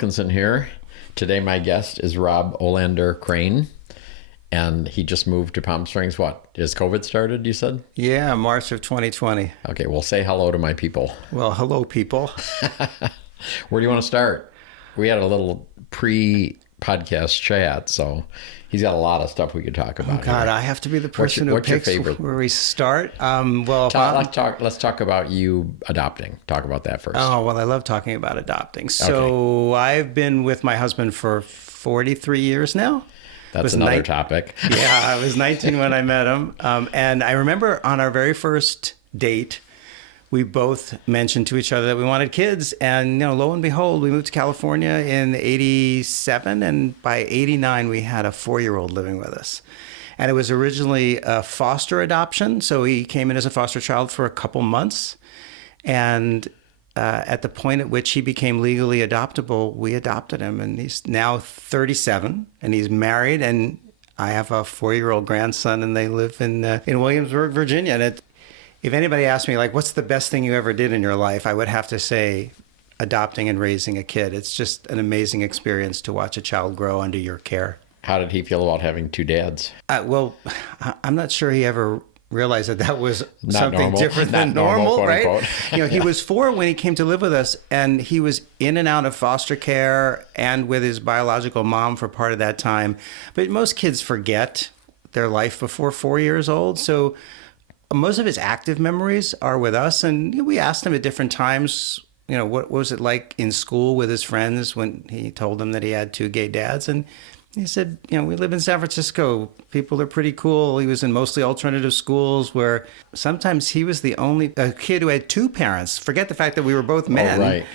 Wilkinson here. Today my guest is Rob Ollander-Krane, and he just moved to Palm Springs. What? Is COVID started, you said? Yeah, March of 2020. Okay, well, say hello to my people. Well, hello, people. Where do you want to start? We had a little pre-podcast chat, so he's got a lot of stuff we could talk about. Oh, God, here. I have to be the person who what's your picks favorite? where we start. Let's talk about you adopting. Talk about that first. Oh, well, I love talking about adopting. So I've been with my husband for 43 years now. That's another topic. Yeah, I was 19 when I met him. And I remember on our very first date, we both mentioned to each other that we wanted kids. And, lo and behold, we moved to California in 87. And by 89, we had a 4-year-old living with us. And it was originally a foster adoption. So he came in as a foster child for a couple months. And at the point at which he became legally adoptable, we adopted him. And he's now 37 and he's married. And I have a 4-year-old grandson and they live in Williamsburg, Virginia. And if anybody asked me, what's the best thing you ever did in your life, I would have to say adopting and raising a kid. It's just an amazing experience to watch a child grow under your care. How did he feel about having two dads? Well, I'm not sure he ever realized that was something normal. different than Not normal, normal, right? quote. He was 4 when he came to live with us, and he was in and out of foster care and with his biological mom for part of that time. But most kids forget their life before 4 years old, so most of his active memories are with us. And we asked him at different times, what was it like in school with his friends when he told them that he had 2 gay dads. And he said, we live in San Francisco. People are pretty cool. He was in mostly alternative schools where sometimes he was the only kid who had 2 parents. Forget the fact that we were both men. Oh, right.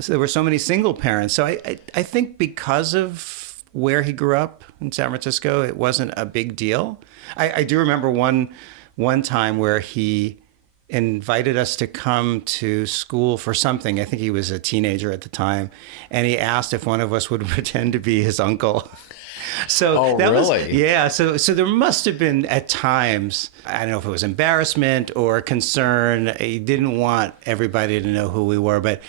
So there were so many single parents. So I think because of where he grew up in San Francisco, it wasn't a big deal. I do remember one time where he invited us to come to school for something. I think he was a teenager at the time. And he asked if one of us would pretend to be his uncle. So that really? So there must have been at times, I don't know if it was embarrassment or concern. He didn't want everybody to know who we were, but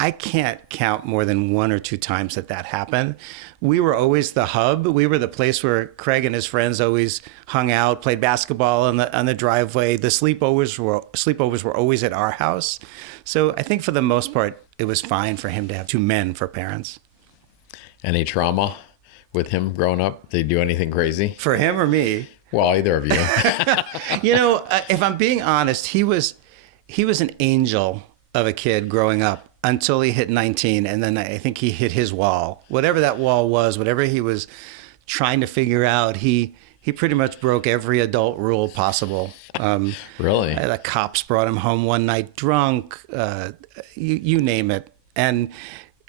I can't count more than 1 or 2 times that happened. We were always the hub. We were the place where Craig and his friends always hung out, played basketball on the driveway. The sleepovers were always at our house. So I think for the most part, it was fine for him to have 2 men for parents. Any trauma with him growing up? Did he do anything crazy? For him or me? Well, either of you. If I'm being honest, he was an angel of a kid growing up until he hit 19. And then I think he hit his wall. Whatever that wall was, whatever he was trying to figure out, he pretty much broke every adult rule possible. Really? The cops brought him home one night drunk, you name it. And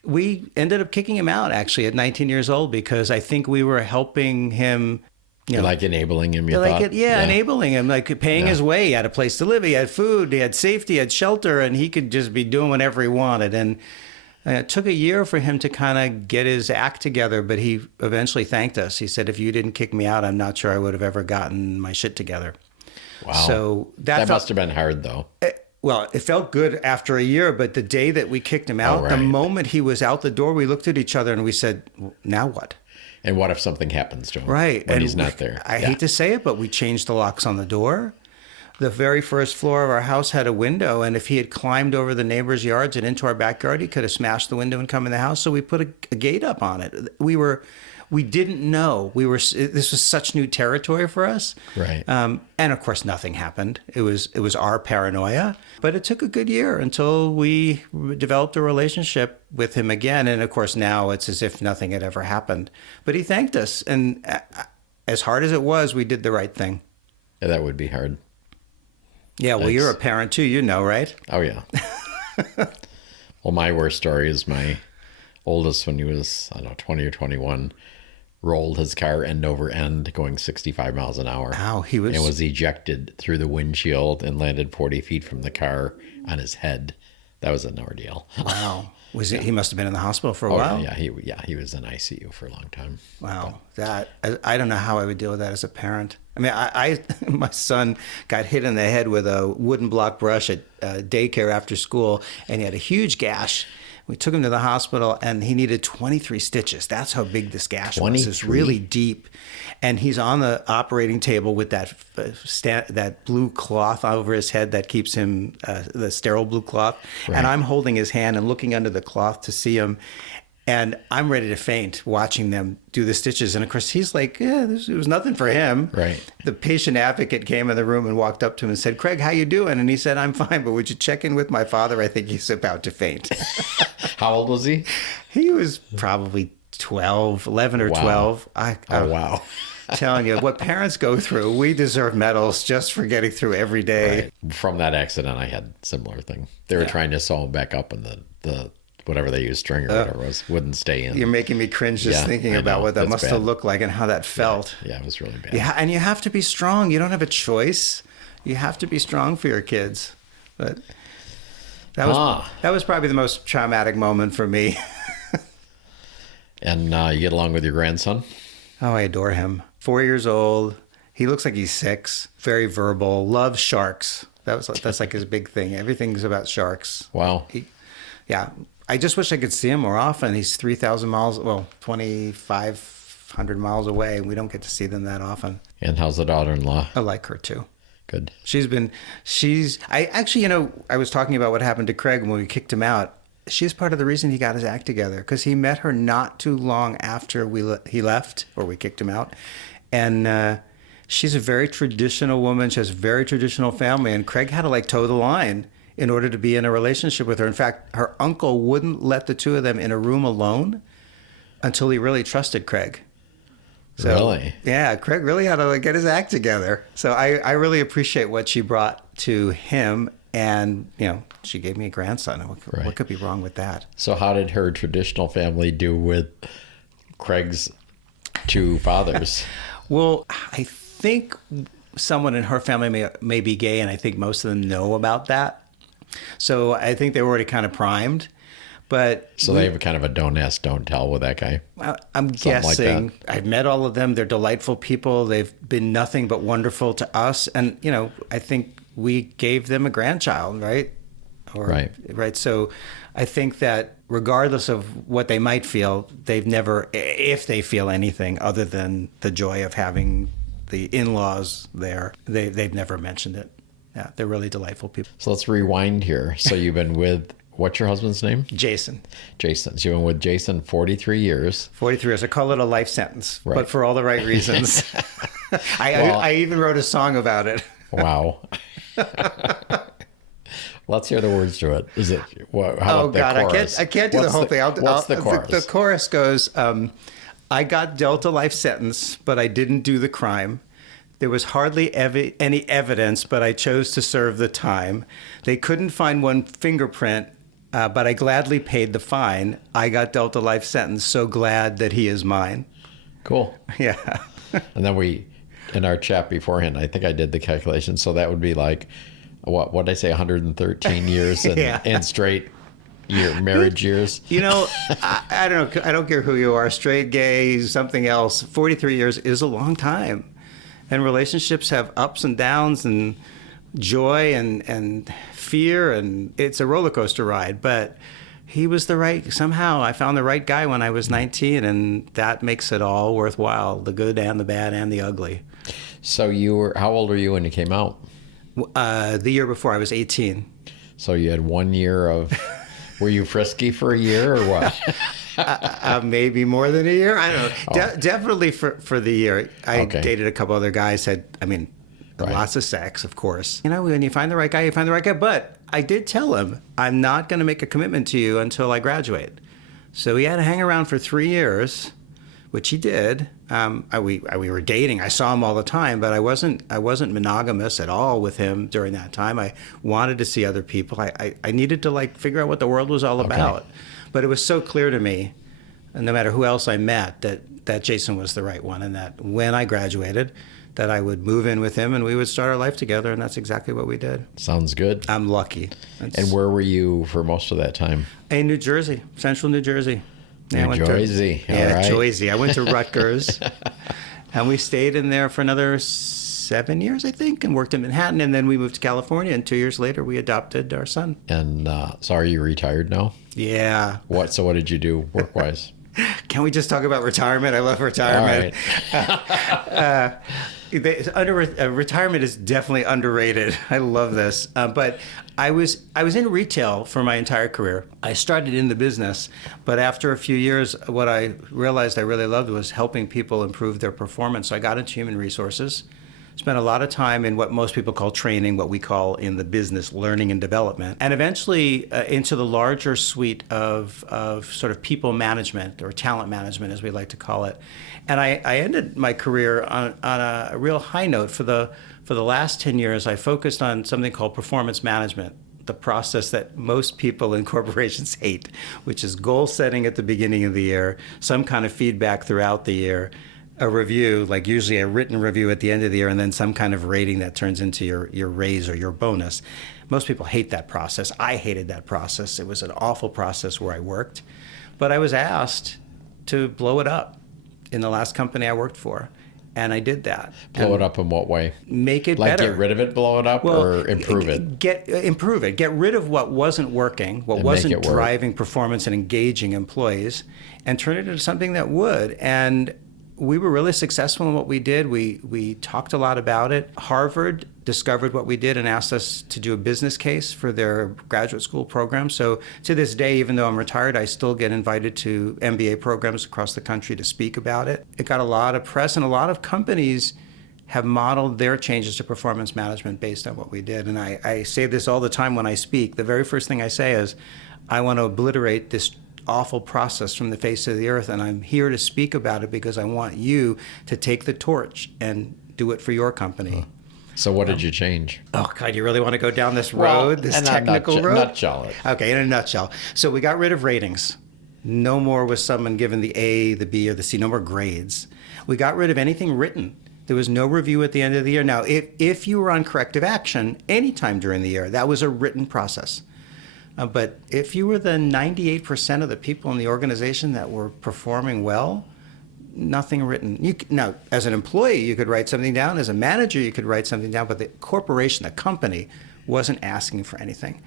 we ended up kicking him out, actually, at 19 years old, because I think we were helping him. Like enabling him, you thought? Enabling him, like paying his way. He had a place to live. He had food. He had safety. He had shelter. And he could just be doing whatever he wanted. And it took a year for him to kind of get his act together. But he eventually thanked us. He said, if you didn't kick me out, I'm not sure I would have ever gotten my shit together. Wow. So that must have been hard, though. Well, it felt good after a year, but the day that we kicked him out, the moment he was out the door, we looked at each other and we said, now what? And what if something happens to him? Right. When he's not there? I hate to say it, but we changed the locks on the door. The very first floor of our house had a window, and if he had climbed over the neighbors' yards and into our backyard, he could have smashed the window and come in the house. So we put a gate up on it. We didn't know. This was such new territory for us. Right. And of course, nothing happened. It was our paranoia. But it took a good year until we developed a relationship with him again. And of course, now it's as if nothing had ever happened. But he thanked us. And as hard as it was, we did the right thing. Yeah, that would be hard. Yeah, well, you're a parent too, right? Oh, yeah. Well, my worst story is my oldest, when he was, 20 or 21, rolled his car end over end going 65 miles an hour. Wow, and was ejected through the windshield and landed 40 feet from the car on his head. That was an ordeal. Wow. He must have been in the hospital for a while? Yeah, he was in ICU for a long time. Wow. I don't know how I would deal with that as a parent. I mean, my son got hit in the head with a wooden block brush at daycare after school, and he had a huge gash. We took him to the hospital, and he needed 23 stitches. That's how big this gash was. 23? It's really deep. And he's on the operating table with that that blue cloth over his head that keeps him, the sterile blue cloth. Right. And I'm holding his hand and looking under the cloth to see him. And I'm ready to faint watching them do the stitches. And of course, he's like, yeah, it was nothing for him. Right. The patient advocate came in the room and walked up to him and said, Craig, how you doing? And he said, I'm fine, but would you check in with my father? I think he's about to faint. How old was he? He was probably 11 or Wow. 12. Oh, wow. Telling you, what parents go through, we deserve medals just for getting through every day. Right. From that accident, I had a similar thing. They were trying to sew him back up, and the whatever they used, string or whatever it was, wouldn't stay in. You're making me cringe just thinking about what that That's must bad. have looked like and how that felt. Yeah, it was really bad. Yeah, and you have to be strong. You don't have a choice. You have to be strong for your kids. But that was probably the most traumatic moment for me. And you get along with your grandson? Oh, I adore him. 4 years old. He looks like he's 6. Very verbal. Loves sharks. That's like his big thing. Everything's about sharks. Wow. Yeah. I just wish I could see him more often. He's 3,000 miles, 2,500 miles away. We don't get to see them that often. And how's the daughter-in-law? I like her too. Good. I was talking about what happened to Craig when we kicked him out. She's part of the reason he got his act together, because he met her not too long after he left, or we kicked him out. And she's a very traditional woman. She has a very traditional family. And Craig had to toe the line in order to be in a relationship with her. In fact, her uncle wouldn't let the two of them in a room alone until he really trusted Craig. So, Really? Yeah, Craig really had to get his act together. So I really appreciate what she brought to him. And, she gave me a grandson. What could be wrong with that? So how did her traditional family do with Craig's two fathers? Well, I think someone in her family may be gay, and I think most of them know about that. So I think they were already kind of primed. But So they have kind of a don't ask, don't tell with that guy? I'm guessing. Like I've met all of them. They're delightful people. They've been nothing but wonderful to us. And, I think we gave them a grandchild, right? Right. So I think that regardless of what they might feel, they've never, if they feel anything other than the joy of having the in-laws there, they've never mentioned it. Yeah, they're really delightful people. So let's rewind here. So you've been with, what's your husband's name? Jason. Jason. So you've been with Jason 43 years. 43 years. I call it a life sentence, Right. but for all the right reasons. I even wrote a song about it. Wow. Let's hear the words to it. Is it? How about God, the chorus? I can't do the whole thing. What's the chorus? The chorus goes, I got dealt a life sentence, but I didn't do the crime. There was hardly any evidence, but I chose to serve the time. They couldn't find one fingerprint, but I gladly paid the fine. I got dealt a life sentence, so glad that he is mine. Cool. Yeah. And then in our chat beforehand, I think I did the calculation. So that would be like, what did I say, 113 years and straight marriage years? I don't know. I don't care who you are, straight, gay, something else. 43 years is a long time. And relationships have ups and downs and joy and fear, and it's a roller coaster ride. But somehow I found the right guy when I was 19, and that makes it all worthwhile, the good and the bad and the ugly. So how old were you when you came out? The year before, I was 18. So you had 1 year of, were you frisky for a year or what? Maybe more than a year. I don't know. Definitely for the year. I dated a couple other guys, lots of sex, of course. When you find the right guy, you find the right guy. But I did tell him, I'm not going to make a commitment to you until I graduate. So he had to hang around for 3 years, which he did. We were dating. I saw him all the time, but I wasn't monogamous at all with him during that time. I wanted to see other people. I needed to figure out what the world was all about. But it was so clear to me, and no matter who else I met, that Jason was the right one, and that when I graduated, that I would move in with him and we would start our life together, and that's exactly what we did. Sounds good. I'm lucky. And where were you for most of that time? In New Jersey, central New Jersey. New Jersey. Jersey. I went to Rutgers, and we stayed in there for another 7 years, I think, and worked in Manhattan. And then we moved to California. And 2 years later, we adopted our son. And so are you retired now? Yeah. So what did you do work-wise? Can we just talk about retirement? I love retirement. All right. Retirement is definitely underrated. I love this. But I was in retail for my entire career. I started in the business, but after a few years, what I realized I really loved was helping people improve their performance. So I got into human resources, spent a lot of time in what most people call training, what we call in the business learning and development, and eventually into the larger suite of sort of people management or talent management, as we like to call it. And I ended my career on a real high note. For the last 10 years, I focused on something called performance management, the process that most people in corporations hate, which is goal setting at the beginning of the year, some kind of feedback throughout the year, a review, like usually a written review at the end of the year, and then some kind of rating that turns into your raise or your bonus. Most people hate that process. I hated that process. It was an awful process where I worked. But I was asked to blow it up in the last company I worked for. And I did that. Blow it up in what way? Make it like better. Get rid of it, blow it up, or improve it? Improve it. Get rid of what wasn't working, what wasn't driving performance and engaging employees, and turn it into something that would. And we were really successful in what we did. We talked a lot about it. Harvard discovered what we did and asked us to do a business case for their graduate school program. So to this day, even though I'm retired, I still get invited to MBA programs across the country to speak about it. It got a lot of press, and a lot of companies have modeled their changes to performance management based on what we did. And I say this all the time when I speak. The very first thing I say is, I want to obliterate this awful process from the face of the earth, and I'm here to speak about it because I want you to take the torch and do it for your company. So what did you change? Oh, God, you really want to go down this road, this technical road? Nutshell it. Okay, in a nutshell. So we got rid of ratings. No more was someone given the A, the B, or the C. No more grades. We got rid of anything written. There was no review at the end of the year. Now, if you were on corrective action anytime during the year, that was a written process. But if you were the 98% of the people in the organization that were performing well, nothing written. Now, as an employee, you could write something down. As a manager, you could write something down. But the corporation, the company, wasn't asking for anything.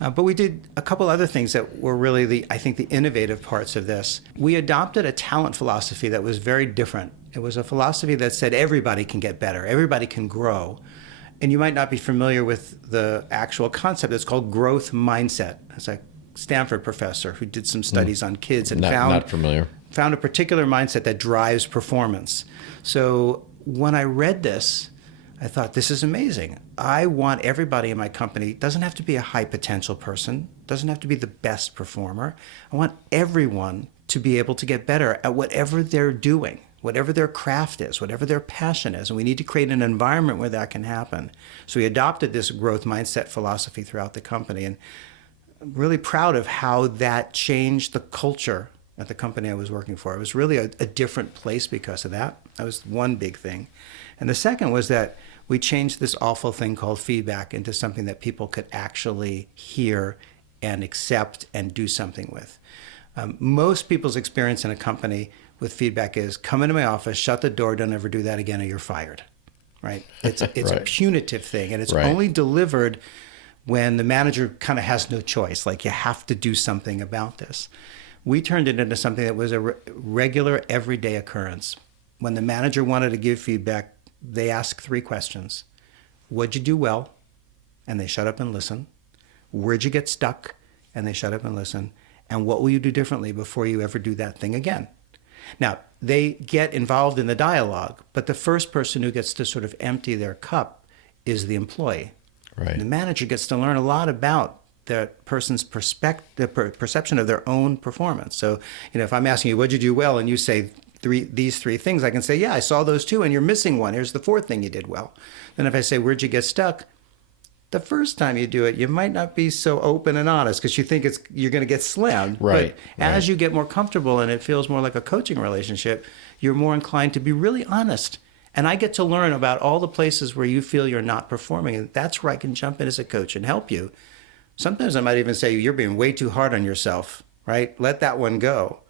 But we did a couple other things that were really I think the innovative parts of this. We adopted a talent philosophy that was very different. It was a philosophy that said everybody can get better, everybody can grow. And you might not be familiar with the actual concept. It's called growth mindset. It's a Stanford professor who did some studies on kids and found a particular mindset that drives performance. So when I read this, I thought, this is amazing. I want everybody in my company, doesn't have to be a high potential person, doesn't have to be the best performer. I want everyone to be able to get better at whatever they're doing, whatever their craft is, whatever their passion is. And we need to create an environment where that can happen. So we adopted this growth mindset philosophy throughout the company. And I'm really proud of how that changed the culture at the company I was working for. It was really a different place because of that. That was one big thing. And the second was that we changed this awful thing called feedback into something that people could actually hear and accept and do something with. Most people's experience in a company with feedback is, come into my office, shut the door, don't ever do that again, or you're fired, right? It's right. A punitive thing, and it's only delivered when the manager kind of has no choice, like you have to do something about this. We turned it into something that was a regular, everyday occurrence. When the manager wanted to give feedback, they asked 3 questions. What'd you do well? And they shut up and listen. Where'd you get stuck? And they shut up and listen. And what will you do differently before you ever do that thing again? Now, they get involved in the dialogue, but the first person who gets to sort of empty their cup is the employee. Right. And the manager gets to learn a lot about that person's perception of their own performance. So, if I'm asking you, what'd you do well? And you say these 3 things, I can say, yeah, I saw those 2, and you're missing one. Here's the 4th thing you did well. Then if I say, where'd you get stuck? The first time you do it, you might not be so open and honest because you think you're going to get slammed. Right. But as you get more comfortable and it feels more like a coaching relationship, you're more inclined to be really honest. And I get to learn about all the places where you feel you're not performing. And that's where I can jump in as a coach and help you. Sometimes I might even say, you're being way too hard on yourself, right? Let that one go.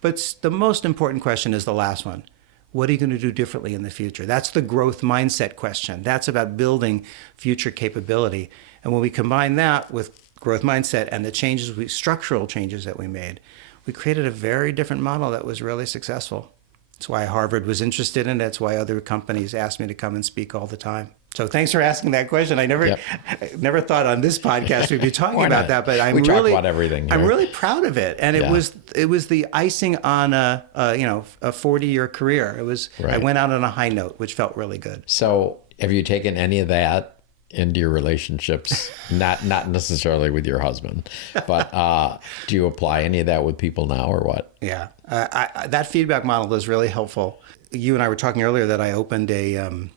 But the most important question is the last one. What are you going to do differently in the future? That's the growth mindset question. That's about building future capability. And when we combine that with growth mindset and the structural changes that we made, we created a very different model that was really successful. That's why Harvard was interested in it. That's why other companies asked me to come and speak all the time. So thanks for asking that question. I never thought on this podcast we'd be talking about that, but we talk about everything here. I'm really proud of it. And it was the icing on a 40-year career. It was I went out on a high note, which felt really good. So have you taken any of that into your relationships? not necessarily with your husband, but do you apply any of that with people now or what? Yeah, that feedback model is really helpful. You and I were talking earlier that I opened a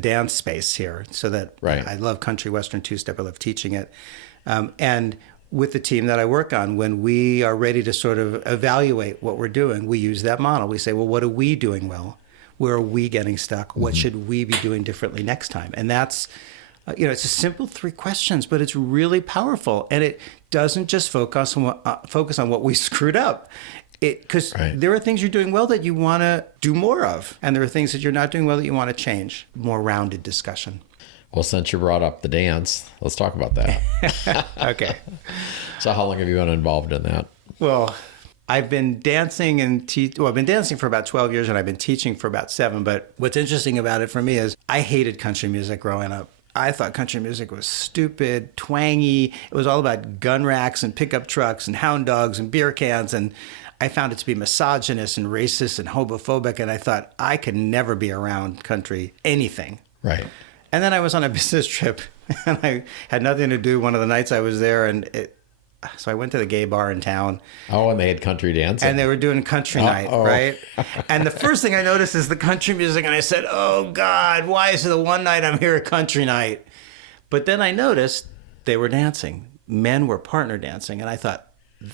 dance space here, so that I love country western two-step. I love teaching it, and with the team that I work on, when we are ready to sort of evaluate what we're doing, we use that model. We say, well, what are we doing well? Where are we getting stuck? What should we be doing differently next time? And that's it's a simple 3 questions, but it's really powerful, and it doesn't just focus on what we screwed up. Because there are things you're doing well that you want to do more of, and there are things that you're not doing well that you want to change. More rounded discussion. Well, since you brought up the dance, let's talk about that. Okay. So how long have you been involved in that? Well, I've been dancing I've been dancing for about 12 years, and I've been teaching for about 7. But what's interesting about it for me is I hated country music growing up. I thought country music was stupid, twangy. It was all about gun racks and pickup trucks and hound dogs and beer cans, and I found it to be misogynist and racist and homophobic, and I thought I could never be around country anything. Right. And then I was on a business trip, and I had nothing to do one of the nights I was there, so I went to the gay bar in town. Oh, and they had country dancing. And they were doing country night, right? And the first thing I noticed is the country music, and I said, oh, God, why is it the one night I'm here at country night? But then I noticed they were dancing. Men were partner dancing, and I thought,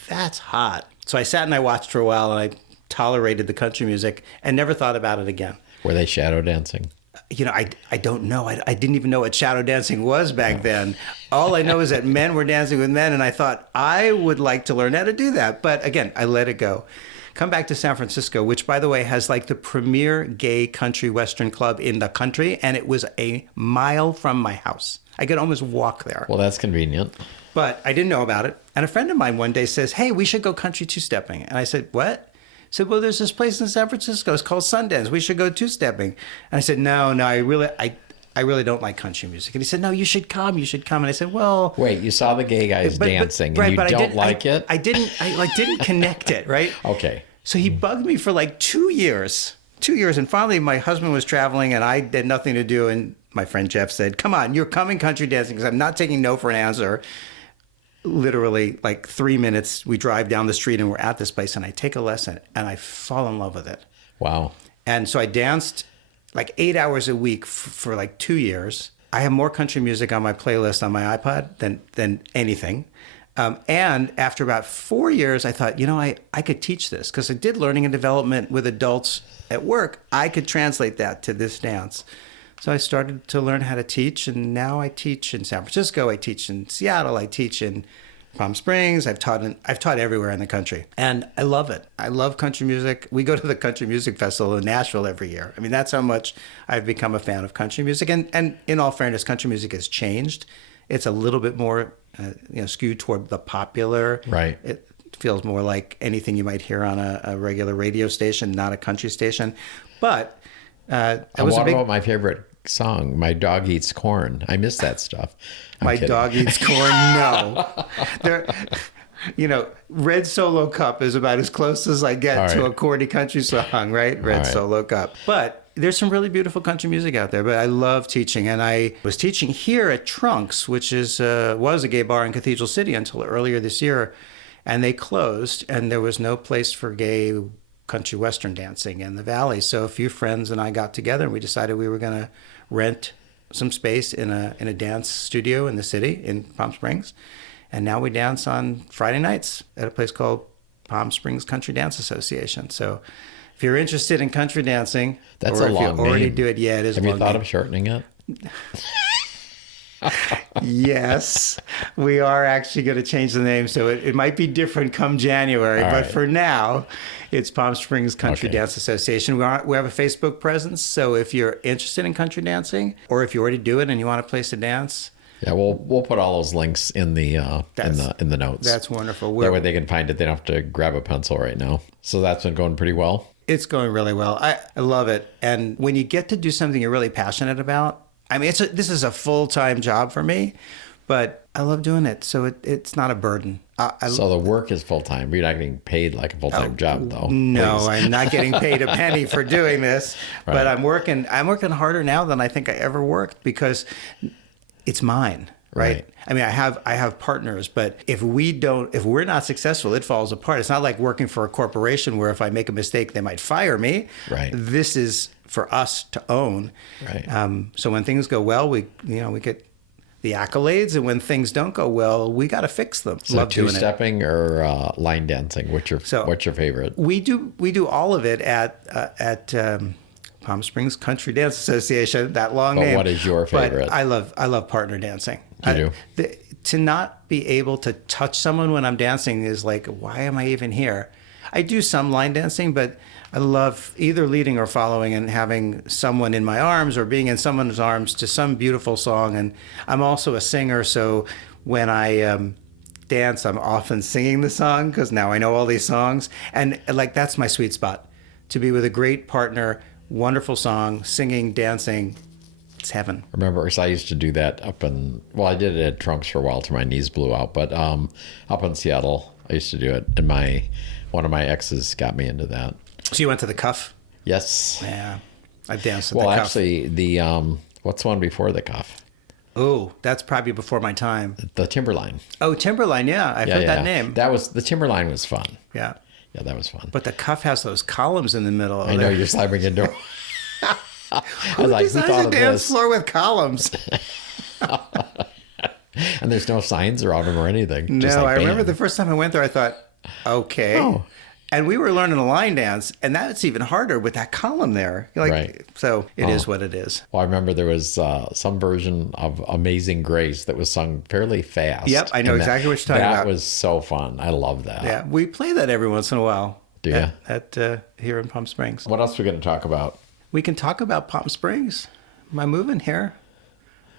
that's hot. So I sat and I watched for a while, and I tolerated the country music and never thought about it again. Were they shadow dancing? I don't know. I didn't even know what shadow dancing was back then. All I know is that men were dancing with men, and I thought I would like to learn how to do that. But again, I let it go. Come back to San Francisco, which, by the way, has like the premier gay country western club in the country, and it was a mile from my house. I could almost walk there. Well, that's convenient. But I didn't know about it. And a friend of mine one day says, hey, we should go country two-stepping. And I said, what? He said, well, there's this place in San Francisco. It's called Sundance. We should go two-stepping. And I said, no, I really don't like country music. And he said, no, you should come. And I said, well... Wait, you saw the gay guys dancing and you don't like it? I didn't connect it, right? Okay. So he bugged me for like 2 years. 2 years. And finally, my husband was traveling and I had nothing to do. And my friend Jeff said, come on, you're coming country dancing because I'm not taking no for an answer. Literally like 3 minutes, we drive down the street and we're at this place and I take a lesson and I fall in love with it. Wow. And so I danced like 8 hours a week for like 2 years. I have more country music on my playlist on my iPod than anything. And after about 4 years, I thought, I could teach this because I did learning and development with adults at work. I could translate that to this dance. So I started to learn how to teach, and now I teach in San Francisco, I teach in Seattle, I teach in Palm Springs, I've taught everywhere in the country. And I love it. I love country music. We go to the Country Music Festival in Nashville every year. I mean, that's how much I've become a fan of country music. And in all fairness, country music has changed. It's a little bit more skewed toward the popular. Right. It feels more like anything you might hear on a regular radio station, not a country station. But what about my favorite song, My Dog Eats Corn? I miss that stuff. My Dog Eats Corn? No. Red Solo Cup is about as close as I get to a corny country song, right? Red Solo Cup. But there's some really beautiful country music out there. But I love teaching. And I was teaching here at Trunks, which was a gay bar in Cathedral City until earlier this year. And they closed, and there was no place for gay country western dancing in the Valley. So a few friends and I got together and we decided we were going to rent some space in a dance studio in the city in Palm Springs. And now we dance on Friday nights at a place called Palm Springs Country Dance Association. So if you're interested in country dancing, that's or a long if you already name. do it, it is. Have you thought of shortening it? Yes, we are actually going to change the name, so it might be different come January. All But right. for now, it's Palm Springs Country Okay. Dance Association. We have a Facebook presence, so if you're interested in country dancing, or if you already do it and you want a place to dance, Yeah, we'll put all those links in the in the notes. that's wonderful. That way they can find it. They don't have to grab a pencil right now. So that's been going pretty well. It's going really well. I love it. And when you get to do something you're really passionate about, I mean, this is a full-time job for me, but I love doing it. So it's not a burden. So the work is full time. You're not getting paid like a full time job, though. No, Please. I'm not getting paid a penny for doing this, Right. but I'm working harder now than I think I ever worked because it's mine. Right. I mean, I have partners, but if we're not successful, it falls apart. It's not like working for a corporation where if I make a mistake, they might fire me. Right. This is for us to own. Right. So when things go well, we get the accolades, and when things don't go well, we got to fix them. So Love doing it. two-stepping or line dancing? What's your favorite? We do all of it at Palm Springs Country Dance Association. That long But name. what is your favorite? But I love partner dancing. You do? To not be able to touch someone when I'm dancing is like, why am I even here? I do some line dancing, but I love either leading or following and having someone in my arms or being in someone's arms to some beautiful song. And I'm also a singer, so when I dance, I'm often singing the song because now I know all these songs. And like that's my sweet spot, to be with a great partner, wonderful song, singing, dancing. It's heaven. Remember, because I used to do that I did it at Trunks for a while till my knees blew out. But up in Seattle, I used to do it, and one of my exes got me into that. So you went to the Cuff? Yes. Yeah, I've danced at Well, the Cuff. actually, the what's the one before the Cuff? Oh, that's probably before my time. The Timberline. Oh, Timberline, yeah. I've heard that name. The Timberline was fun. Yeah. Yeah, that was fun. But the Cuff has those columns in the middle. I know you're slamming into. I was like, who Designs thought a of dance this? floor with columns. And there's no signs around them or anything. Just No, like I remember bam. the first time I went there, I thought, okay. Oh. And we were learning a line dance, and that's even harder with that column there. Like, Right. So it is what it is. Well, I remember there was some version of Amazing Grace that was sung fairly fast. Yep, I know And exactly what you're talking about. That was so fun. I love that. Yeah, we play that every once in a while. Do ya? At here in Palm Springs. What else are we going to talk about? We can talk about Palm Springs. Am I moving here?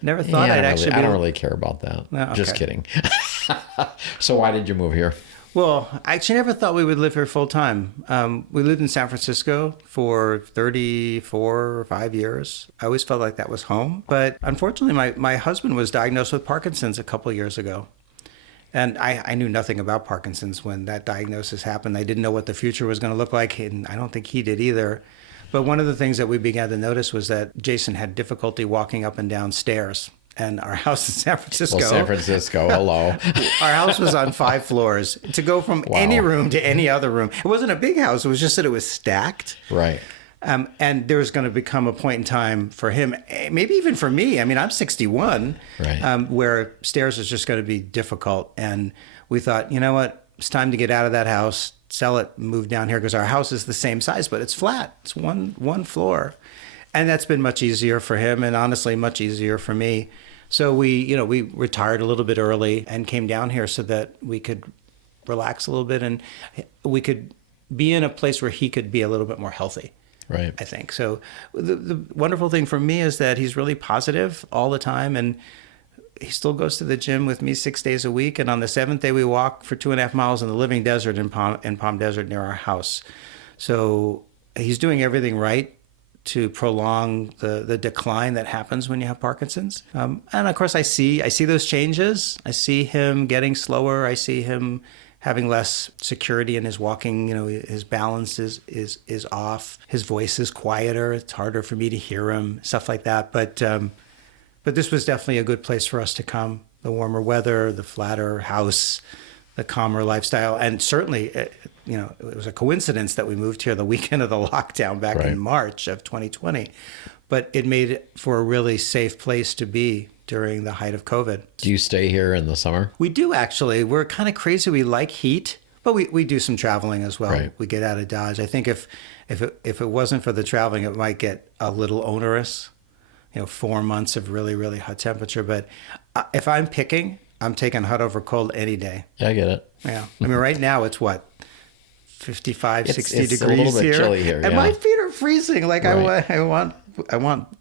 Never thought I'd actually I be. don't really care about that. No, Just okay. kidding. So why did you move here? Well, I actually never thought we would live here full time. We lived in San Francisco for 34 or 5 years. I always felt like that was home. But unfortunately, my husband was diagnosed with Parkinson's a couple of years ago. And I knew nothing about Parkinson's when that diagnosis happened. I didn't know what the future was going to look like, and I don't think he did either. But one of the things that we began to notice was that Jason had difficulty walking up and down stairs. And our house in San Francisco. Well, San Francisco, hello. Our house was on 5 floors. To go from any room to any other room. It wasn't a big house. It was just that it was stacked. Right. And there was going to become a point in time for him, maybe even for me. I mean, I'm 61, Right. where stairs is just going to be difficult. And we thought, you know what? It's time to get out of that house, sell it, move down here, because our house is the same size, but it's flat. It's one floor. And that's been much easier for him, and honestly, much easier for me. So we retired a little bit early and came down here so that we could relax a little bit and we could be in a place where he could be a little bit more healthy. Right. I think. So the wonderful thing for me is that he's really positive all the time, and he still goes to the gym with me 6 days a week. And on the 7th day, we walk for 2.5 miles in the living desert in Palm Desert near our house. So he's doing everything right to prolong the decline that happens when you have Parkinson's. And of course, I see those changes. I see him getting slower. I see him having less security in his walking. You know, his balance is off. His voice is quieter. It's harder for me to hear him, stuff like that. But this was definitely a good place for us to come. The warmer weather, the flatter house, the calmer lifestyle, and certainly, it was a coincidence that we moved here the weekend of the lockdown back in March of 2020. But it made it for a really safe place to be during the height of COVID. Do you stay here in the summer? We do, actually. We're kind of crazy. We like heat, but we do some traveling as well. Right. We get out of Dodge. I think if it wasn't for the traveling, it might get a little onerous. 4 months of really, really hot temperature. But if I'm picking, I'm taking hot over cold any day. Yeah, I get it. Yeah. I mean, right now it's what? 55, 60 it's degrees a little bit here. chilly here, And yeah. my feet are freezing. Like Right. I want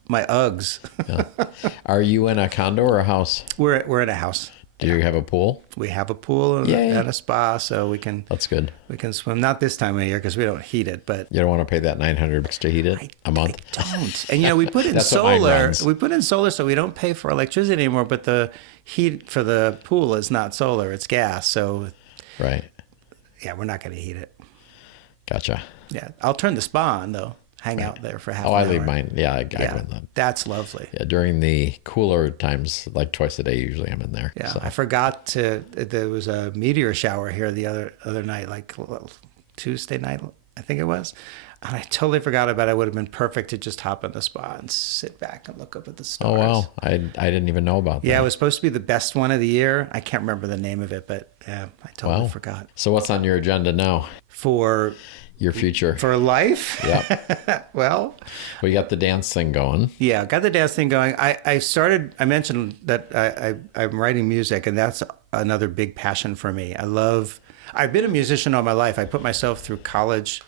my Uggs. Yeah. Are you in a condo or a house? We're in a house. Do you have a pool? We have a pool Yay. and a spa, so we can That's good. swim. Not this time of year because we don't heat it, but You don't want to pay that $900 to heat it a month? I don't. And we put in That's what mine solar. runs. We put in solar, so we don't pay for electricity anymore. But the heat for the pool is not solar; it's gas. So Right. yeah, we're not going to heat it. Gotcha. Yeah, I'll turn the spa on though. Hang out there for half Oh, an I hour. leave mine. Yeah, I Yeah, go in that. that's lovely. Yeah, during the cooler times, like twice a day, usually I'm in there. Yeah, So. I forgot to. There was a meteor shower here the other night, like Tuesday night, I think it was, and I totally forgot about it. It would have been perfect to just hop in the spa and sit back and look up at the stars. Oh, wow. I didn't even know about that. Yeah, it was supposed to be the best one of the year. I can't remember the name of it, but yeah, I totally Wow. forgot. So what's on your agenda now? For Your future? life? Yeah. Well, We got the dance thing going. yeah, got the dance thing going. I mentioned that I'm writing music, and that's another big passion for me. I've been a musician all my life. I put myself through college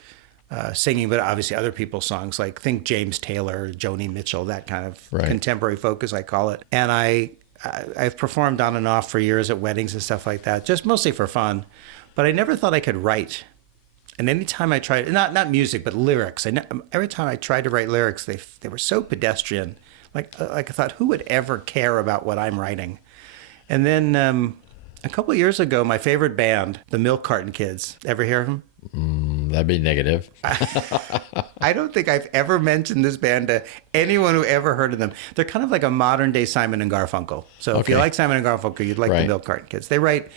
singing, but obviously other people's songs, like think James Taylor, Joni Mitchell, that kind of Right. contemporary folk, as I call it. And I've performed on and off for years at weddings and stuff like that, just mostly for fun. But I never thought I could write. And anytime I tried, not music, but lyrics, every time I tried to write lyrics, they were so pedestrian. Like I thought, who would ever care about what I'm writing? And then a couple of years ago, my favorite band, the Milk Carton Kids, ever hear of them? That'd be negative. I don't think I've ever mentioned this band to anyone who ever heard of them. They're kind of like a modern day Simon and Garfunkel. So if you Okay. like Simon and Garfunkel, you'd like the Right. Milk Carton Kids. They write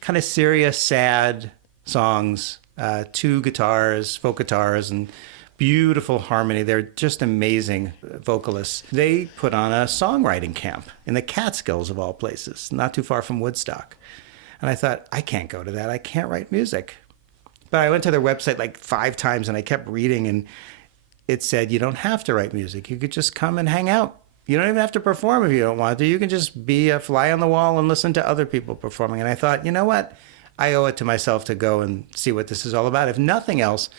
kind of serious, sad songs, 2 guitars, folk guitars, and beautiful harmony. They're just amazing vocalists. They put on a songwriting camp in the Catskills of all places, not too far from Woodstock. And I thought, I can't go to that. I can't write music. But I went to their website like 5 times and I kept reading, and it said, you don't have to write music. You could just come and hang out. You don't even have to perform if you don't want to. You can just be a fly on the wall and listen to other people performing. And I thought, you know what? I owe it to myself to go and see what this is all about. If nothing else,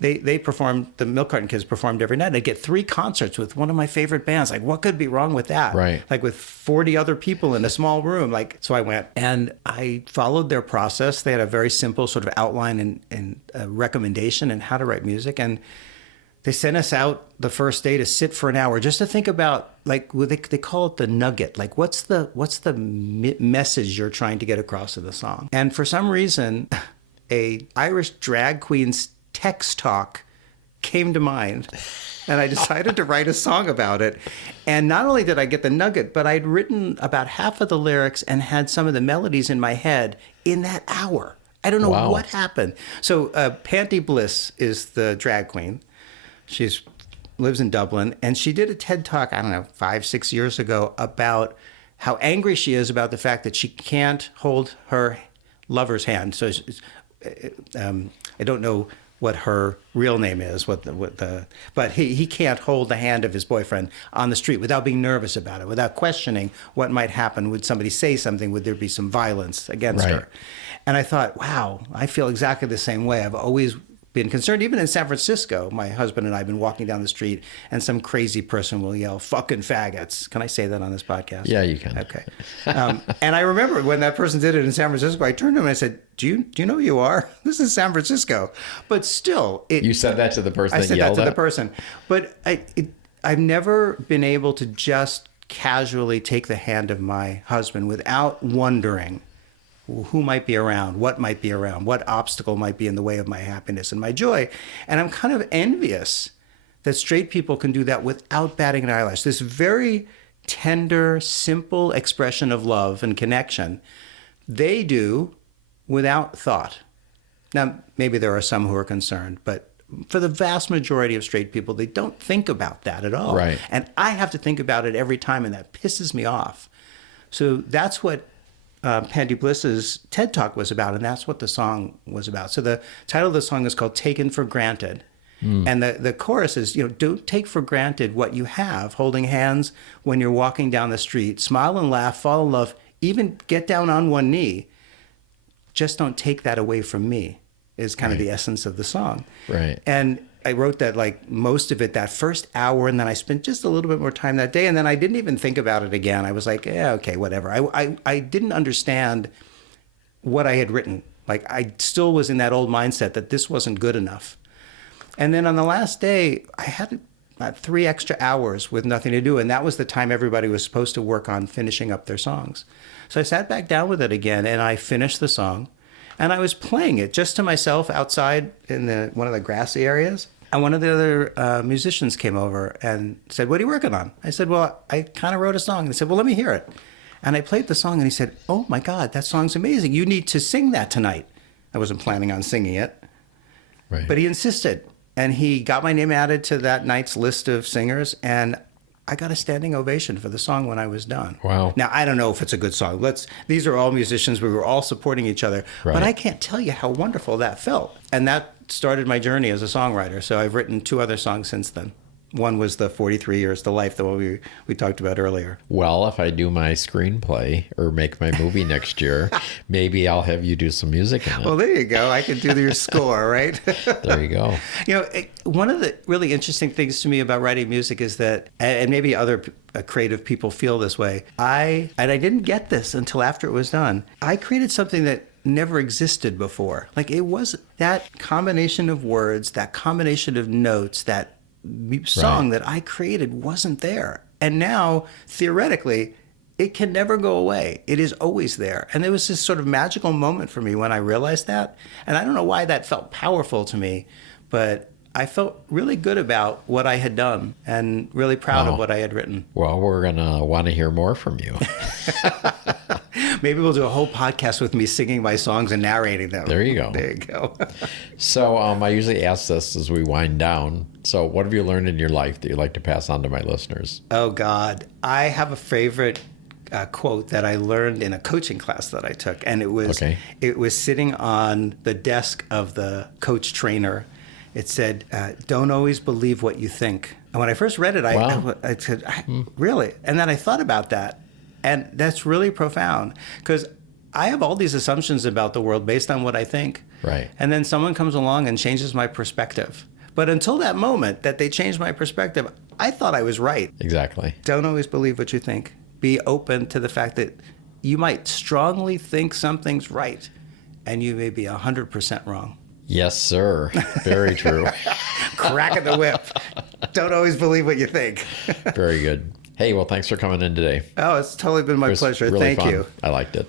they performed, the Milk Carton Kids performed every night. I'd get 3 concerts with one of my favorite bands. Like, what could be wrong with that? Right. Like with 40 other people in a small room. Like, so I went and I followed their process. They had a very simple sort of outline and a recommendation in how to write music. And they sent us out the first day to sit for an hour just to think about, like, they call it the nugget. Like, what's the message you're trying to get across in the song? And for some reason, a Irish drag queen's text talk came to mind, and I decided to write a song about it. And not only did I get the nugget, but I'd written about half of the lyrics and had some of the melodies in my head in that hour. I don't know Wow. what happened. So Panty Bliss is the drag queen. She lives in Dublin, and she did a TED Talk, I don't know, 5-6 years ago about how angry she is about the fact that she can't hold her lover's hand. So I don't know what her real name is, but he can't hold the hand of his boyfriend on the street without being nervous about it, without questioning what might happen. Would somebody say something? Would there be some violence against Right. her? And I thought, wow, I feel exactly the same way. I've always been concerned. Even in San Francisco, my husband and I have been walking down the street and some crazy person will yell, fucking faggots. Can I say that on this podcast? Yeah, you can. Okay. And I remember when that person did it in San Francisco, I turned to him and I said, do you know who you are? This is San Francisco. But still, You said that to the person I that said yelled that to at? the person. But I've never been able to just casually take the hand of my husband without wondering who might be around, what might be around, what obstacle might be in the way of my happiness and my joy. And I'm kind of envious that straight people can do that without batting an eyelash. This very tender, simple expression of love and connection, they do without thought. Now, maybe there are some who are concerned, but for the vast majority of straight people, they don't think about that at all. Right. And I have to think about it every time, and that pisses me off. So that's what Pandy Bliss's TED Talk was about, and that's what the song was about. So the title of the song is called Taken for Granted. And the chorus is, don't take for granted what you have, holding hands when you're walking down the street. Smile and laugh, fall in love, even get down on one knee. Just don't take that away from me, is kind of the essence of the song. Right. And I wrote that, like, most of it that first hour, and then I spent just a little bit more time that day, and then I didn't even think about it again. I was like, yeah, okay, whatever. I didn't understand what I had written. Like, I still was in that old mindset that this wasn't good enough. And then on the last day, I had 3 extra hours with nothing to do, and that was the time everybody was supposed to work on finishing up their songs. So I sat back down with it again, and I finished the song, and I was playing it just to myself outside in one of the grassy areas. And one of the other musicians came over and said, "What are you working on?" I said, "Well, I kind of wrote a song." And he said, "Well, let me hear it." And I played the song, and he said, "Oh my God, that song's amazing. You need to sing that tonight." I wasn't planning on singing it, but he insisted. And he got my name added to that night's list of singers, and I got a standing ovation for the song when I was done. Wow. Now, I don't know if it's a good song. These are all musicians. We were all supporting each other. But I can't tell you how wonderful that felt. And that started my journey as a songwriter. So I've written 2 other songs since then. One was the 43 Years to Life, the one we talked about earlier. Well, if I do my screenplay or make my movie next year, maybe I'll have you do some music in it. Well, there you go. I could do your score, right? There you go. One of the really interesting things to me about writing music is that, and maybe other creative people feel this way, I didn't get this until after it was done. I created something that never existed before. Like, it was that combination of words, that combination of notes, that song that I created wasn't there. And now, theoretically, it can never go away. It is always there. And there was this sort of magical moment for me when I realized that. And I don't know why that felt powerful to me, but I felt really good about what I had done and really proud of what I had written. Well, we're going to want to hear more from you. Maybe we'll do a whole podcast with me singing my songs and narrating them. There you go. There you go. So I usually ask this as we wind down. So what have you learned in your life that you'd like to pass on to my listeners? Oh, God. I have a favorite quote that I learned in a coaching class that I took. And it was sitting on the desk of the coach trainer. It said, "Don't always believe what you think." And when I first read it, I said, really? And then I thought about that. And that's really profound, because I have all these assumptions about the world based on what I think. Right. And then someone comes along and changes my perspective. But until that moment that they changed my perspective, I thought I was right. Exactly. Don't always believe what you think. Be open to the fact that you might strongly think something's right, and you may be 100% wrong. Yes, sir. Very true. Cracking the whip. Don't always believe what you think. Very good. Hey, well, thanks for coming in today. Oh, it's totally been my pleasure. Really Thank fun. you. I liked it.